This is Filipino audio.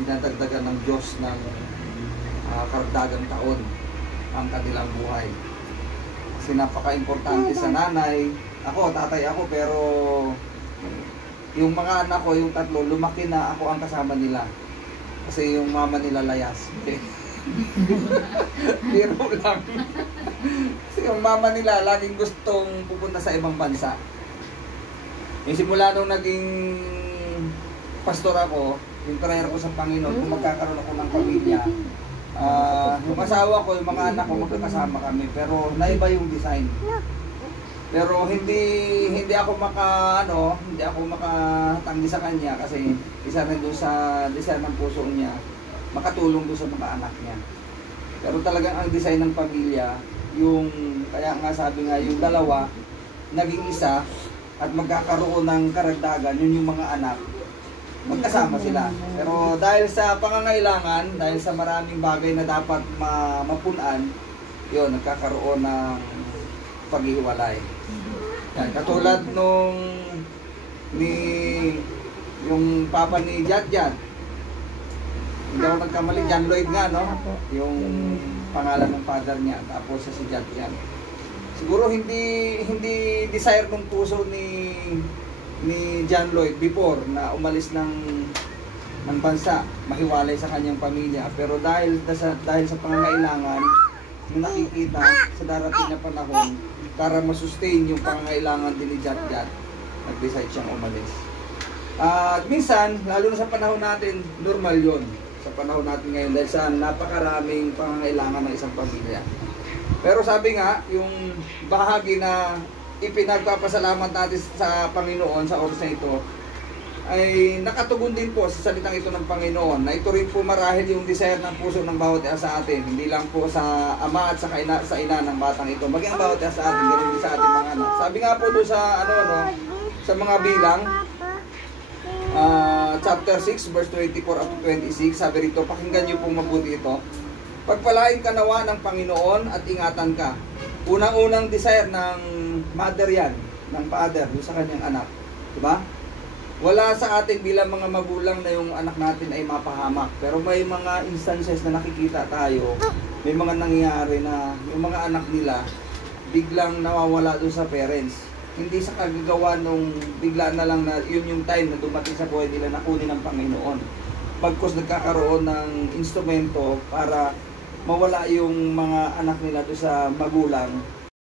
dinadagdagan ng Diyos ng karagdagang taon ang kanilang buhay. Kasi napaka-importante sa nanay. Ako, tatay ako, pero yung mga anak ko, yung tatlo, lumaki na ako ang kasama nila. Kasi yung mama nila layas. Biro lang. Kasi yung mama nila laging gustong pupunta sa ibang bansa. Yung simula nung naging pastor ako, yung prayer ko sa Panginoon, kung magkakaroon ako ng pamilya, yung asawa ko, yung mga anak ko, magkakasama kami. Pero naiba yung design. Pero hindi ako makatanggi sa kanya kasi isa rin doon sa design ng puso niya, makatulong doon sa mga anak niya. Pero talagang ang design ng pamilya, yung kaya nga sabi nga yung dalawa naging isa at magkakaroon ng karagdagan, yun yung mga anak, magkasama sila. Pero dahil sa pangangailangan, dahil sa maraming bagay na dapat mapunan, yun, nagkakaroon ng paghiwalay. Yan, katulad nung yung papa ni Jadjad, hindi ako nagkamali, John Lloyd nga, no? Yung pangalan ng father niya, tapos si Jadjad. Siguro hindi desire ng puso ni John Lloyd before na umalis ng bansa, mahiwalay sa kanyang pamilya. Pero dahil sa pangangailangan, yung nakikita sa darating na panahon, para masustain yung pangangailangan din ni Jadjad, nag-decide siyang umalis. At minsan, lalo na sa panahon natin, normal yon sa panahon natin ngayon dahil sa napakaraming pangangailangan ng isang pamilya. Pero sabi nga, yung bahagi na ipinagpapasalamat natin sa Panginoon sa oras na ito, ay nakatugon din po sa salitang ito ng Panginoon na ito rin po marahil yung desire ng puso ng bawat isa sa atin, hindi lang po sa ama at sa ina ng batang ito, maging ang bawat isa sa atin, ganoon din sa ating mga anak. Sabi nga po doon sa sa mga bilang, chapter 6 verse 24 up to 26, sabi rito, pakinggan niyo pong mabuti ito. Pagpalain ka nawa ng Panginoon at ingatan ka. Unang-unang desire ng mother yan, ng father, doon sa kanyang anak, diba? Wala sa atin bilang mga magulang na yung anak natin ay mapahamak. Pero may mga instances na nakikita tayo, may mga nangyayari na yung mga anak nila biglang nawawala doon sa parents. Hindi sa kagagawa nung bigla na lang na yun yung time na dumating sa buhay nila na kunin ng Panginoon. Pagkos nagkakaroon ng instrumento para mawala yung mga anak nila doon sa magulang,